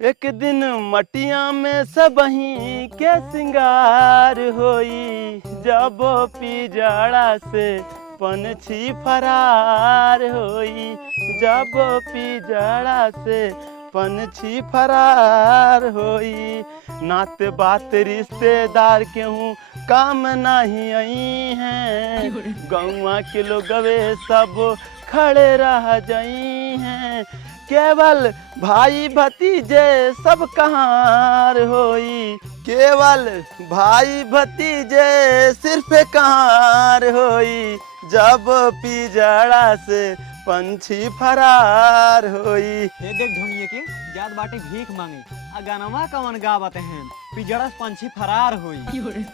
एक दिन मटिया में सबही के सिंगार होई, जब पिजड़ा से पंछी फरार होई, जब पिजड़ा से पंछी फरार होई। नात बात रिश्तेदार केहूँ काम नहीं आई हैं, गौवा के लोगवे सब खड़े रह जाई हैं। केवल भाई भतीजे सब कहाँ होई, केवल भाई भतीजे सिर्फ कहाँ होई, जब पिजड़ा से पंछी फरार होई। ये देख ढोंगिए के जात बाटे भीख मांगे आ गानवा कवन गावत हैं, पिजड़ा से पंछी फरार होई।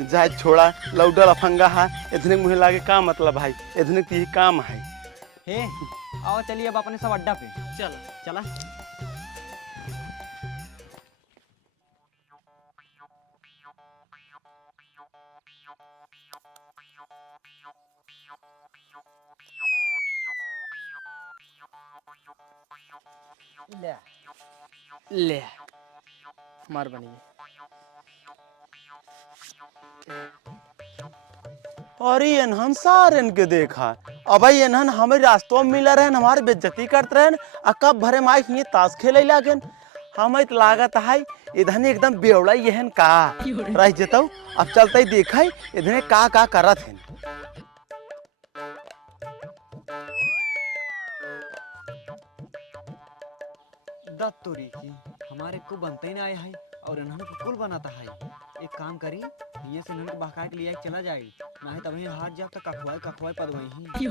जाए छोड़ा लौडा लफंगा है, इतने मुहे लागे का मतलब भाई, इतने की काम है। हे आओ चलिए अब अपने सब अड्डा पे चल चला। ले ले मार बनी। अरे एनहन सारन के देखा, अब भाई एनहन हमें रास्तों में मिला रहे, हमारे बेइज्जती करते रहे, आ कब भरे माई ये ताश खेले लागन। हमें तो लागत है इधर एकदम बेवड़ा यहन का रह जतौ। अब चलते ही देखा इधर का करत हैं। दत्तोरी की हमारे को बनते ही ना आया है और इन्होंने को कुल बनाता है। एक काम करी ये से इन्होंने बहका के लिए चला जाएगी, ना है तभी हाथ जाब तक कखवाए पद वही।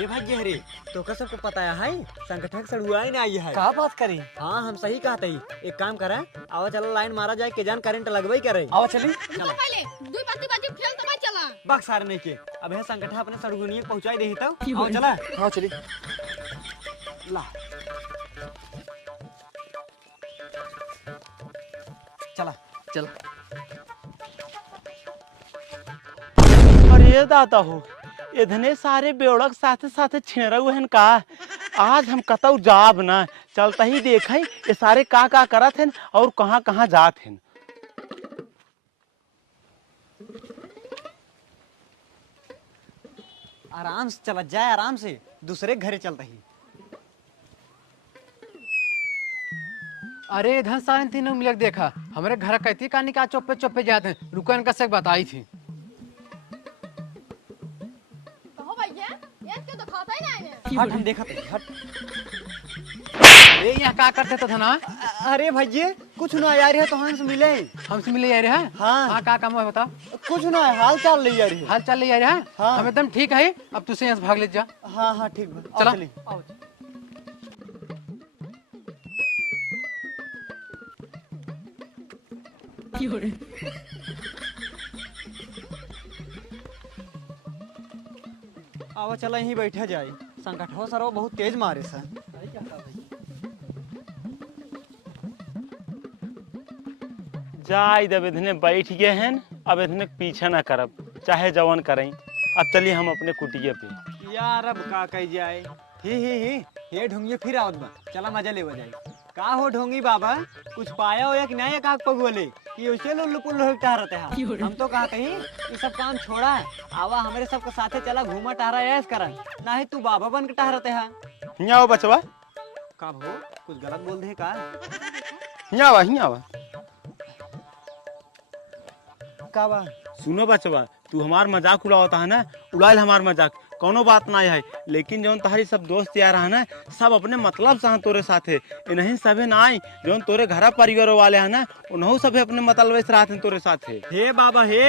ये भाई गहरे तो का सबको पता है संगठन सड़ुआ ही ना आई है। का बात करी? हाँ हम सही कहते ही। एक काम करे आवा चला लाइन मारा जाए के जान करंट लगवाई करे। आओ चली तो पहले दुई बाती बाती खेल तो मत चला बाग सारे नहीं के अब है संगठन अपने सड़गुनिये पहुंचाई दे तब आओ चला। हाँ चली ला चला चल। अरे दादा हो इधने सारे बेवड़क साथे साथे छिड़ हुए का। आज हम कतौ जाब ना, चलता ही देखा ये सारे का करत हैं और कहाँ कहाँ जात हैं। आराम से चला जाए, आराम से दूसरे घरे चलता ही। अरे इधर सारे तीनों मिलक देखा, हमारे घर कहती कहानी का चौपे चौपे जाते हैं, रुको इनका से बताई थी। कहो भैया ये क्यों दिखाता ही नहीं है। हट हम देखा हट। अरे यहाँ का करते तो ना। अरे भैया कुछ ना यार है तो हमसे मिले। हमसे मिले यार है। हाँ का काम है बता। कुछ ना हाल चाल ले यार। हाल चाल ले यार है। हाँ। हम एकदम ठीक है, अब तुझसे यहाँ से भाग ले जा। हाँ हाँ ठीक है चला। आओ। आवा चला यहीं बैठा जाए, संकट हो सर बहुत तेज मारे सर। जाए जब इधने बैठ गए हैं, अब इधने पीछे ना करब, चाहे जवान करें। अब चलिए हम अपने कुटिया पे। यार अब का कही जाए। ही ये ढोंगी फिर आवत बा, चला मजा ले जाए। का हो ढोंगी बाबा कुछ पाया हो या कि नहीं काक पगुले कि उसे लुल्लु पुल्लु टहरते हैं। हम तो कहते ही ये सब काम छोड़ा है, आवा हमारे सबके साथे चला घूमा टहरा ऐस करन, ना ही तू बाबा बन के टहरते हैं। हिया आओ बचवा, का भो कुछ गलत बोल दे का? हिया आवा। का बा? सुनो बचवा, तू हमार मजाक उड़ाता है ना, उड़ाल हमार मजाक, कोनो बात ना है। लेकिन जो तुम्हारी सब दोस्त यार है ना, सब अपने मतलब से तोरे साथे, नहीं सभी ना आई। जो तोरे घर परिवार वाले है ना, उन्हों सभी अपने मतलब से रहते तोरे साथे। हे बाबा हे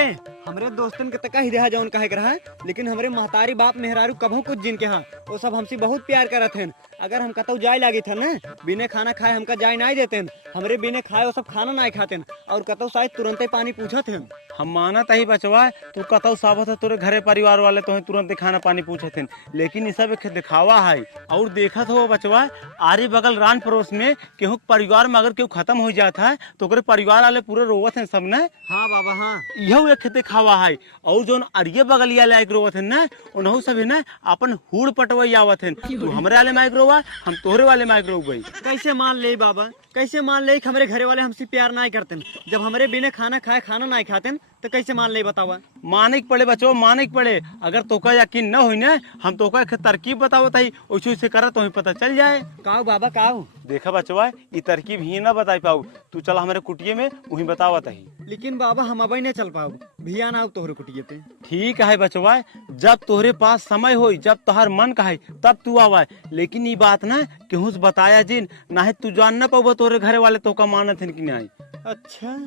हमरे दोस्तन के तक ही रहा जौन कहे के रहा, लेकिन हमरे महतारी बाप मेहरारू कभो कुछ जिन के हाँ वो सब हमसे बहुत प्यार करत हैं। अगर हम कतौ जाए लागे थे ना, बिना खाना खाए हमका जाए नहीं देते हैं, हमरे बिना खाए वो सब खाना नहीं खाते हैं, और कतौ शायद तुरंत पानी पूछत हैं। हम मानत ही बचवा, तू कतौ साबत है तोरे घरे परिवार वाले तो तुरंत खाना पानी पूछत हैं, लेकिन ये सब एक दिखावा है। और देखत हो बचवा, आरे बगल रान पड़ोस में केहू परिवार में अगर केहू खत्म हो जाता है तो ओकरे परिवार वाले पूरे रोवत हैं सब ने। हाँ बाबा हाँ यह एक दिखावा है। और जो अरिये बगलिया लायक रोवत है ना, उन्हों सब है ना अपन हुड़ पटवई आवत हैं। तू हमरे वाले माइक रोवा, हम तोहरे वाले माइक रोवई। कैसे मान ले बाबा, कैसे मान ले कि हमारे घरे वाले हमसे प्यार नहीं करते जब हमारे बिना खाना खाए खाना नहीं खाते तो कैसे मान ले बतावा। माने के पड़े बच्चों, माने के पड़े। अगर तोका यकीन न हुई ना, हम तोका के तरकीब बतावत हई, वैसे वैसे करा तो पता चल जाए। काऊ बाबा काऊ। देखा बचवा, ये तरकीब ही ना बताई पाऊ, तू चला हमारे कुटिये में, वही बतावत ही। लेकिन बाबा हम अभी नहीं चल पाओ, भिया ना तोहरे कुटिये पे। ठीक है बचवा, जब तोहरे पास समय हो, जब तोहर मन का है तब तू आवा। लेकिन ये बात ना केहू से बताया जिन, ना है तू जान ना पाऊ तोहरे घरे वाले तो का मानत है कि नहीं। अच्छा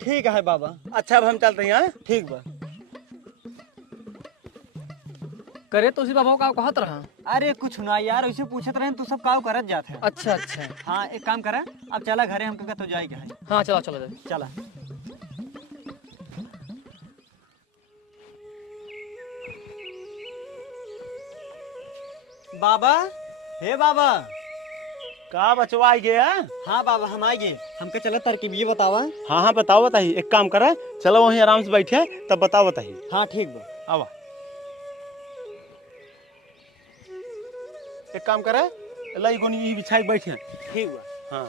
ठीक है बाबा। अच्छा अब हम चलते हैं। ठीक बा। करे तो उसी बाबा का कहत रहा। अरे कुछ ना यार, वैसे पूछत रहे तू सब काऊ करत जाते हैं। अच्छा अच्छा। हाँ एक काम करा, अब चला घरे, हमको तो जाएगा है। हाँ चलो चलो चला। बाबा, हे बाबा। का बचवा आई गया? हाँ बाबा हम आएंगे, हमको चला तरकीब ये बतावा। हाँ हाँ बताओ बताही। एक काम करा, चलो वहीं आराम से बैठे तब बताओ बताही। हाँ ठीक बा। आवा। एक काम करा, लाई गोनी यही बिछाई बैठे। ठीक बा। हाँ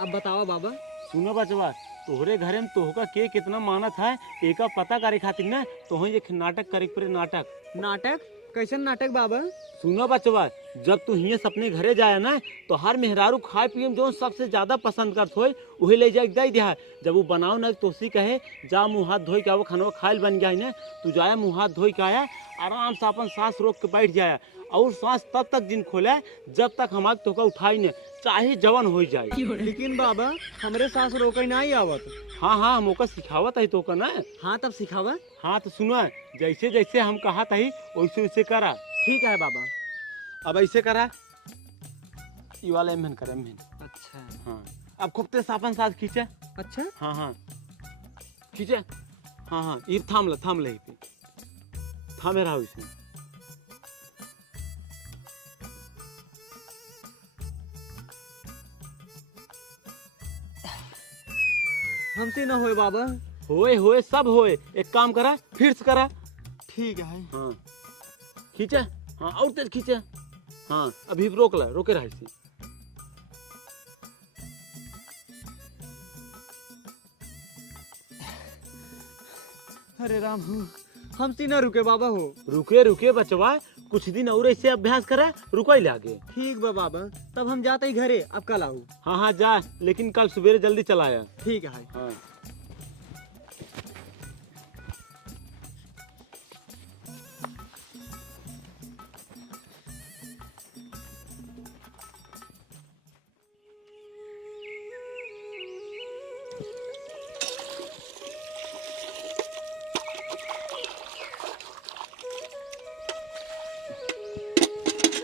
अब बताओ बाबा। सुनो बचवा, तोहरे घरे में तोहका के कितना मानत है एका पता करे खातिर ना तो एक नाटक करे पड़े। नाटक। नाटक? कैसन नाटक बाबा? सुनो बचवा, जब तू हिये अपने घरे जाए ना तो हर मेहरारू खाए पिए में जो सबसे ज्यादा पसंद करत हो वही ले जाके दे दिया। जब वो बनाओ ना तो उसी कहे जा मुँह हाथ धोई के आओ, खाना खाए बन गया है ना, तू जाया मुँह हाथ धोई के आया, आराम से अपन सांस रोक के बैठ जाया और सांस तब तक जिन खोले जब तक हमारे तोका उठाई न, चाहे जवन हो जाए। लेकिन बाबा हमरे सांस रोके नहीं आवत। हाँ हाँ हम ओका सिखावत है तोका ना। हाँ तब सिखावा। हाँ तो सुनो, जैसे जैसे हम कहा था वैसे वैसे करा। ठीक है बाबा। अब ऐसे करा, ये वाला एमन कर एमन। अच्छा। हाँ अब खूब तेज अपन साथ खींचे। अच्छा। हाँ हाँ खींचे। हाँ हाँ ये थाम ले पे थामे रहा इसमें। हमसे ना होए बाबा। होए सब होए। एक काम करा, फिर से करा। ठीक है। हाँ खींचे। हाँ और तेज खींचे। हाँ अभी रोक ला, रोके रहा इसे। अरे राम, हमसे ना रुके बाबा हो। रुके बचवा, कुछ दिन और ऐसे अभ्यास करा, रुको ही लागे। ठीक बा बाबा, तब हम जाते ही घरे, अब कल आऊ। हाँ हाँ जा, लेकिन कल सवेरे जल्दी चलाया। ठीक है। हाँ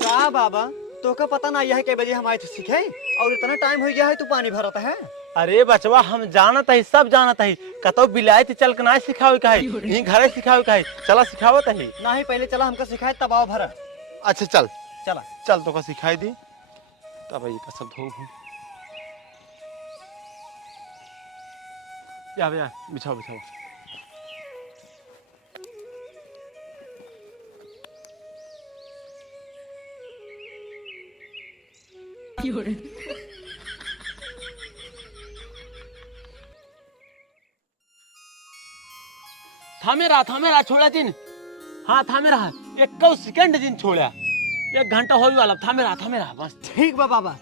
का बाबा तो का पता ना है के बजे हम आए थे सीखे, और इतना टाइम हो गया है तू पानी भरता है। अरे बचवा हम जानत है, सब जानत है। कतो बिलायत चल के ना सिखावे का है, यहीं घरे सिखावे का है। चला सिखावत है। ना ही पहले चला हमको सिखाए तब आओ भरा। अच्छा चल चला। चल तो का सिखाई दी तब ये का सब धो। या भैया बिछाओ बिछाओ। थामे रहा छोड़ा जिन। हाँ थामे रहा, एक सेकंड जिन छोड़ा, 1 घंटा हो वाला। थामे रहा बस। ठीक बा बाबा।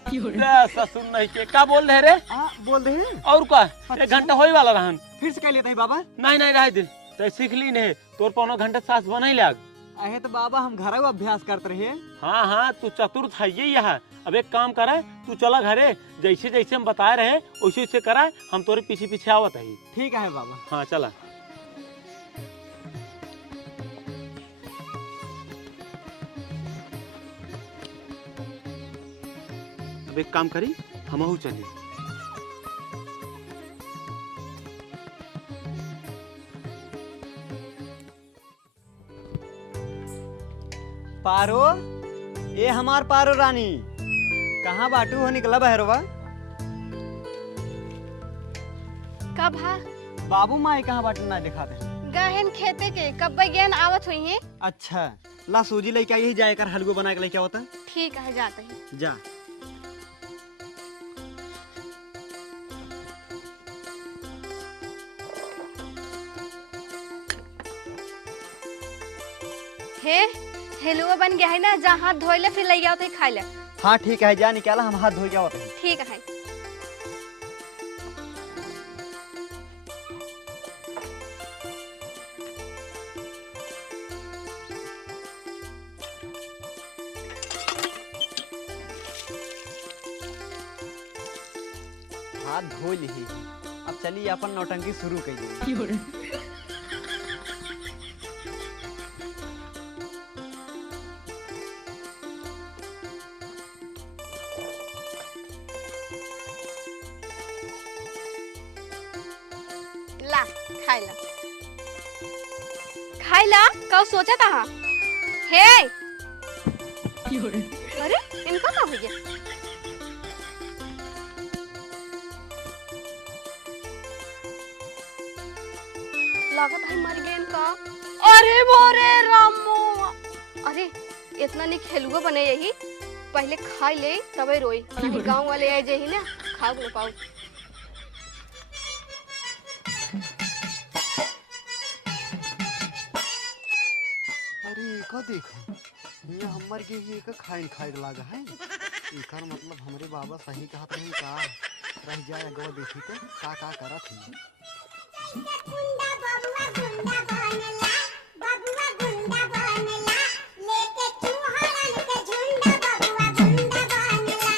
ससुर नहीं के का बोल रहे रे? बोल रहे हैं। और का 1 घंटा हो वाला रहन। फिर से कह लेते हैं बाबा। नहीं रह दे तो सीख ली नहीं, तोर 1.5 घंटा सांस बना ही लाग। अहे तो बाबा हम घर अभ्यास करते रहे। हाँ तू चतुर था ये यहाँ। अब एक काम करे, तू चला घरे, जैसे जैसे हम बताए रहे वैसे वैसे करा, हम तोरे पीछे पीछे आवत है। ठीक है बाबा। हाँ चला। अब एक काम करी, हम चली। पारो, ये हमार पारो रानी, कहाँ बाटू हो निकला बहरवा? कब है? बाबू माई कहाँ बाटू ना दिखाते। गहन खेते के कब गेंद आवत हुई है। अच्छा ला सूजी लेके आई जाए कर हलवा बना के लेके आवता। ठीक है जाते हैं। जा। हे हेलुआ बन गया है ना, जहाँ हाथ धोए ले फिर ले आओ तो खा ले। हाँ ठीक है जा निकाला हम हाथ धो के आवते हैं। ठीक है। हाथ धो ली। अब चलिए अपन नौटंकी शुरू करिए। ला खाई ला, खाई ला। कब सोचा था? हे अरे इनका क्या हो गया? लागत है मर गए इनका। अरे मोरे रामो, अरे इतना नहीं खेलुआ बने यही, पहले खाई ले तबे रोई। गांव वाले आए जही ना खा न पाओ। अरे का देखो ये हमर के ये का खाइन खाइ लागा है। एकर मतलब हमरे बाबा सही कहत रही का रह जाए अगवा देखी तो का करत है। गुंडा बबुआ बनला, बबुआ गुंडा बनला, लेके चूहाड़न के झुंडा बबुआ गुंडा बनला।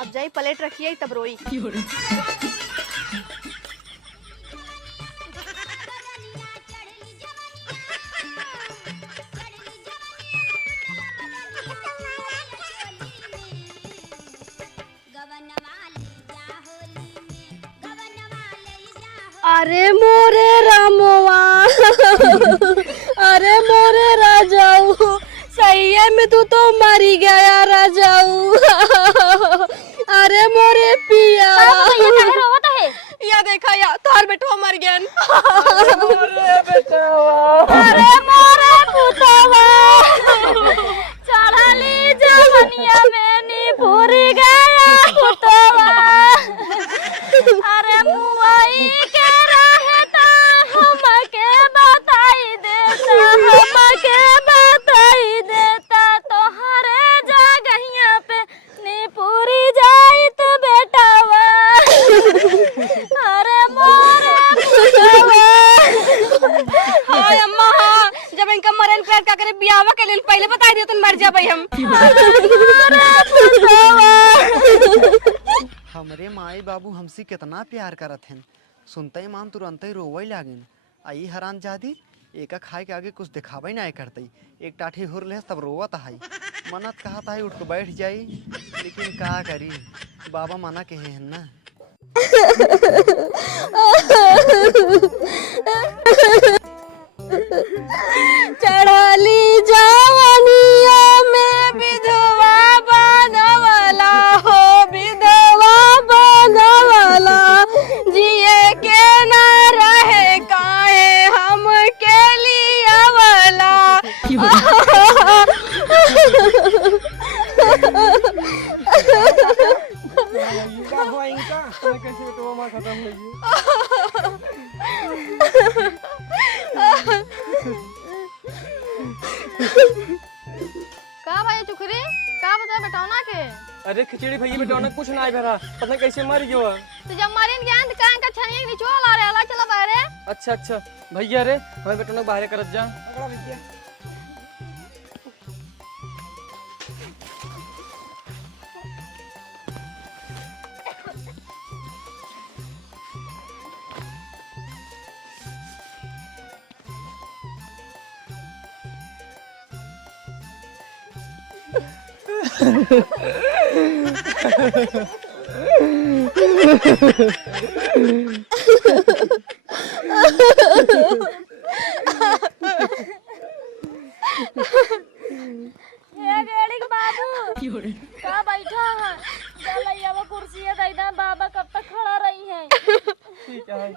अब जाई प्लेट रखिए तब रोई। अरे मोरे रामवा, अरे मोरे राजाऊ, सही है में तू तो मरी गया राजाऊ। अरे मोरे पिया, या देखा या थार बेटवा मर गया। अरे मोरे पुतवा, चढ़ली जवनिया में नी पूरी गया पुतवा। अरे मुआई के रहता हमके बताई देता, हमके बताई देता, तोहरे जगहिया पे नी पूरी जाई तो बेटावा। अरे मोरे पुतवा। हाय अम्मा हाँ, जब इनका मरण प्यार का करे बियावा के लिए पहले बता दिया तो मर जाबे हम। अरे पुतवा। हमरे माई बाबू हमसे कितना प्यार करत हैं, सुनते ही मान तुरंत ही रोवे लागिन। आई हरान जादी एका खाए के आगे कुछ दिखावे ना करते, एक टाठी हुर ले तब रोवत है। मनत कहता है उठ के बैठ जाई, लेकिन का करी बाबा मना के हैं ना। चढ़ली जवनिया में विधवा बनवला हो, विधवा बनवला, जिए के न रहे काहे हम के लिए वाला। का भाई चुखरी का बता बेटौना के? अरे खिचड़ी भैया बेटौना कुछ ना भरा, पता कैसे मर गयो। तो जब मरीन ज्ञान कान का छनिए निचोल आ रे अला चला बाहरे। अच्छा अच्छा भैया रे हमें बेटौना बाहर करत जा। का बैठा है? चल वो कुर्सी है दादा, बाबा कब तक खड़ा रही है? ठीक है।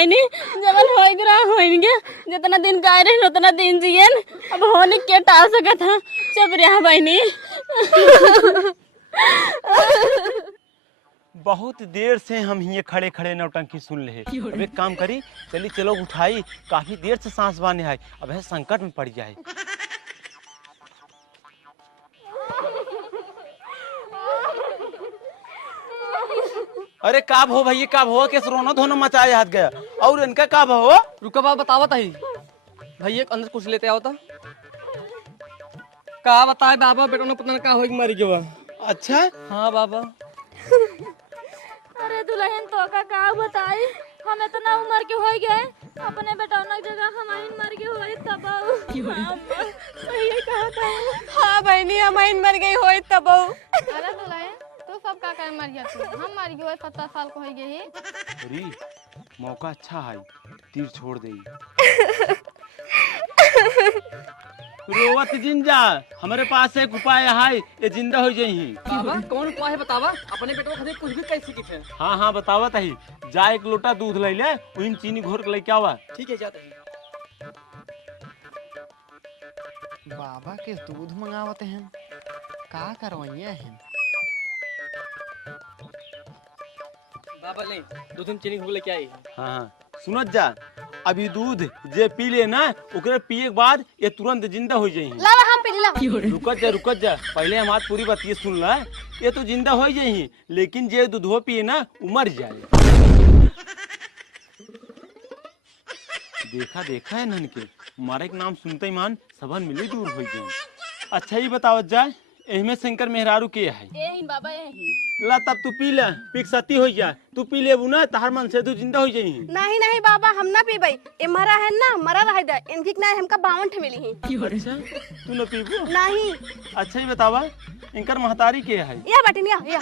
बहनी जबन होई गरा होइनगे जितना दिन गाय रहे उतना दिन जियन अब होने के टाल सकत है चुप रहा बहनी। बहुत देर से हम ये खड़े खड़े नौटंकी सुन रहे। अब एक काम करी, चली चलो उठाई, काफी देर से सांस बाने है, अब है संकट में पड़ जाए। अरे का हो भैया, का हो के रोना धोना मचाए हाथ गया, और इनका का हो? रुको बाबा बतावत ही भैया अंदर कुछ लेते आओ तो का बताए बाबा बेटा ने पता का होई मर गया। अच्छा हाँ बाबा। अरे दुल्हन तो का बताई हम इतना उम्र के हो गए अपने बेटौना की जगह हमारी मर के होई तब सही कहा था। हाँ बहनी हमारी मर गई होई तब। अरे दुल्हन तू सब का कर मर गया तू हम मर गए 70 साल को हो गए। अरे मौका अच्छा है, तीर छोड़ दे। रोवत जिंदा हमारे पास एक उपाय है, ये जिंदा हो जाही। बाबा कौन उपाय है बतावा, अपने बेटवा खातिर कुछ भी कैसे की थे। हाँ हाँ बतावत है, जा एक लोटा दूध ले ले, उन चीनी घोर के लेके आवा। ठीक है जाते हैं। बाबा के दूध मंगावते हैं, का करवाइए हैं? बाबा ले दो दिन चीनी घोल लेके आई। हाँ हाँ सुनत जा, अभी दूध जे पी ले ना, ओकरे पिए के बाद ये तुरंत जिंदा हो जाही। ला हम पी ला। रुकत जा, पहले हमारी पूरी बात ये सुन ला, ये तो जिंदा हो जाही, लेकिन जे दूधो पिए ना वो मर जाए। देखा देखा है नन के मारे के नाम सुनते ही मान सबन मिली दूर हो जाए। अच्छा ही बतावत जाए, एहमे शंकर मेहरारू के है? यही बाबा यही। ला तब तू पी ले, पीक सती हो जा, तू पी लेबू ना तहार मन से तू जिंदा हो जाही। नहीं नहीं बाबा हम ना पीबई, ए मरा है ना मरा रह दे, इनकी ना हमका 52 मिली है। अच्छा तू न पीबू? नहीं। अच्छा ही बतावा, इनकर महतारी के है? या बटनिया या।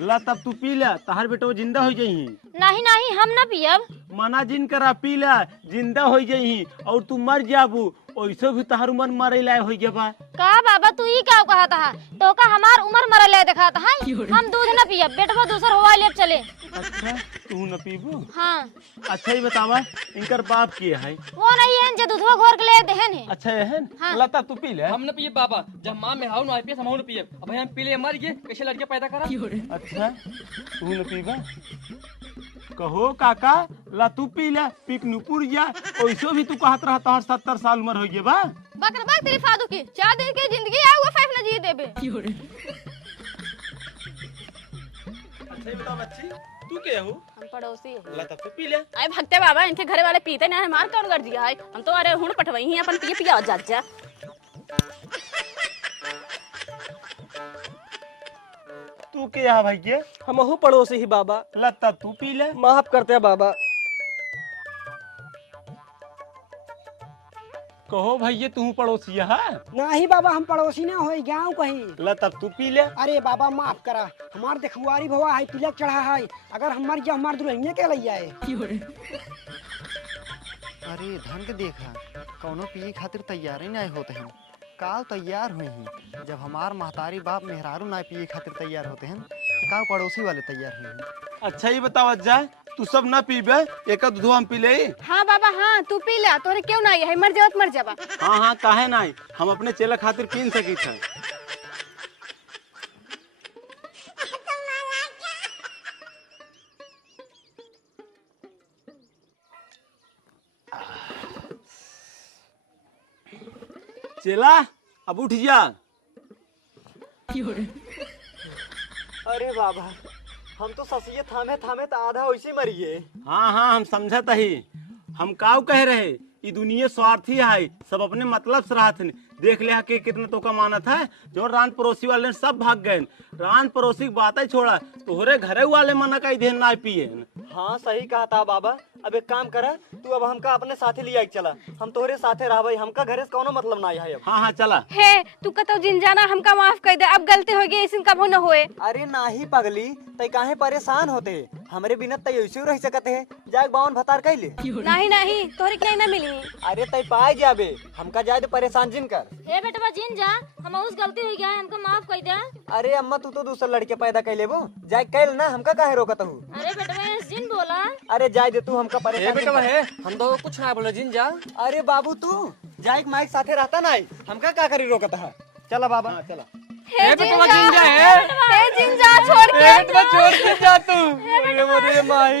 ला तब तू पी ले, तहार बेटो जिंदा हो जाही। नहीं नहीं हम ना पियब। मना जिन करा पी ले, जिंदा हो जाही, और तू मर जाबू, ओइसे भी तहार उमर मरे लाय हो जाबा। का बाबा तू ई का कहा था तो का हमार उम्र मरल ले देखा था हम दूध न पियब, बेटवा दूसर होवा ले चले। अच्छा तू न पीबू? हाँ। अच्छा ही बतावा, इनकर बाप के है? वो नहीं है जो दूधवा घोर के ले देहन है। अच्छा है। हाँ। ला तब तू पी ले। हम न पिए बाबा, जब माँ में हाउ न आईपीएस हम न पिए। अब हम पी ले मर गए, कैसे लड़के पैदा करा। अच्छा तू न पीबा? कहो काका, ला तू पी ले, पिक नुपुर जा, ओइसो भी तू कहत रहता हर 70 साल उम्र हो गेबा। बकर बक तेरी फादू की 4 दिन की जिंदगी है वो 5 न जी देबे। अच्छा ही बता बच्ची, तू के हो? हम पड़ोसी है। ला तब तू पी ले। अरे भक्ते बाबा इनके घरे वाले पीते नहीं, हमार कौन कर दिया है, हम तो अरे हुण पटवई ही अपन पिए पिया जा जा। तू के यहाँ भाई के? हम हूँ पड़ोसी ही बाबा। ला तब तू पी ले। माफ करते हैं बाबा। कहो भैया तू पड़ोसी है? नहीं बाबा हम पड़ोसी ना होई गाँव कहीं। ला तब तू पी ले। अरे बाबा माफ करा, हमार देखुआरी भवा है, तिलक चढ़ा है, अगर हम मर जा हमार दुल्हनिया के लई जाए। अरे धन के देखा, कौनो पिए खातिर तैयार ही नहीं होते हैं, काल तैयार हुई हैं। जब हमार महतारी बाप मेहरारू ना पिए खातिर तैयार होते हैं, तो काल पड़ोसी वाले तैयार हुई हैं। अच्छा ही बतावत जाए, तू सब ना पीबे, एक दूध हम पी ले। हाँ बाबा हाँ तू पी ले, तोरे क्यों ना है, मर जाओ मर जाबा। हाँ हाँ काहे नहीं, हम अपने चेला खातिर पी सकी था। चेला अब उठ जा। अरे बाबा हम तो ससिए थामे थामे तो आधा वैसे मरिए। हाँ हाँ हम समझत ही, हम काव कह रहे, ये दुनिया स्वार्थी है, सब अपने मतलब से रहत। देख ले के कितना तो का मानत है, जो रान पड़ोसी वाले सब भाग गए, रान पड़ोसी की बात ही छोड़ा, तोहरे घरे वाले मना का देन ना पिए। हाँ सही कहा था बाबा। अब एक काम करा, तू अब हमका अपने साथे लिया चला, हम तोहरे साथे रहबई, हमका घरे से कोनो मतलब ना है अब। हाँ हाँ चला। हे तू कतो जिन जाना हमका माफ कर दे, अब गलती हो गई, इसन कबो न होए। अरे नाही पगली, तय काहे परेशान होते, हमरे बिना तय ऐसे रह सकते है। जाए बावन भतार कैले। नहीं नहीं तोहरे के ना मिली। अरे तय पाए जाबे, हमका जाए तो परेशान जिन कर। ए बेटवा जिन जा, हम उस गलती हो गया है, हमको माफ कर दे। अरे अम्मा तू तो दूसरा लड़के पैदा कैले वो, जाए कैल ना, हमका काहे रोकत हूँ। अरे बेटवा जिन बोला। अरे जाए दे तू, हमका परेशान बेटा है हम तो कुछ ना बोले जिन जा। अरे बाबू तू जाए माइक साथे रहता ना, हमका का करी रोकत है। चला बाबा चला। ए बेटा जिन जा है। ए जिंजा छोड़ के ए बेटा छोड़ के जा तू। अरे मोरे माई।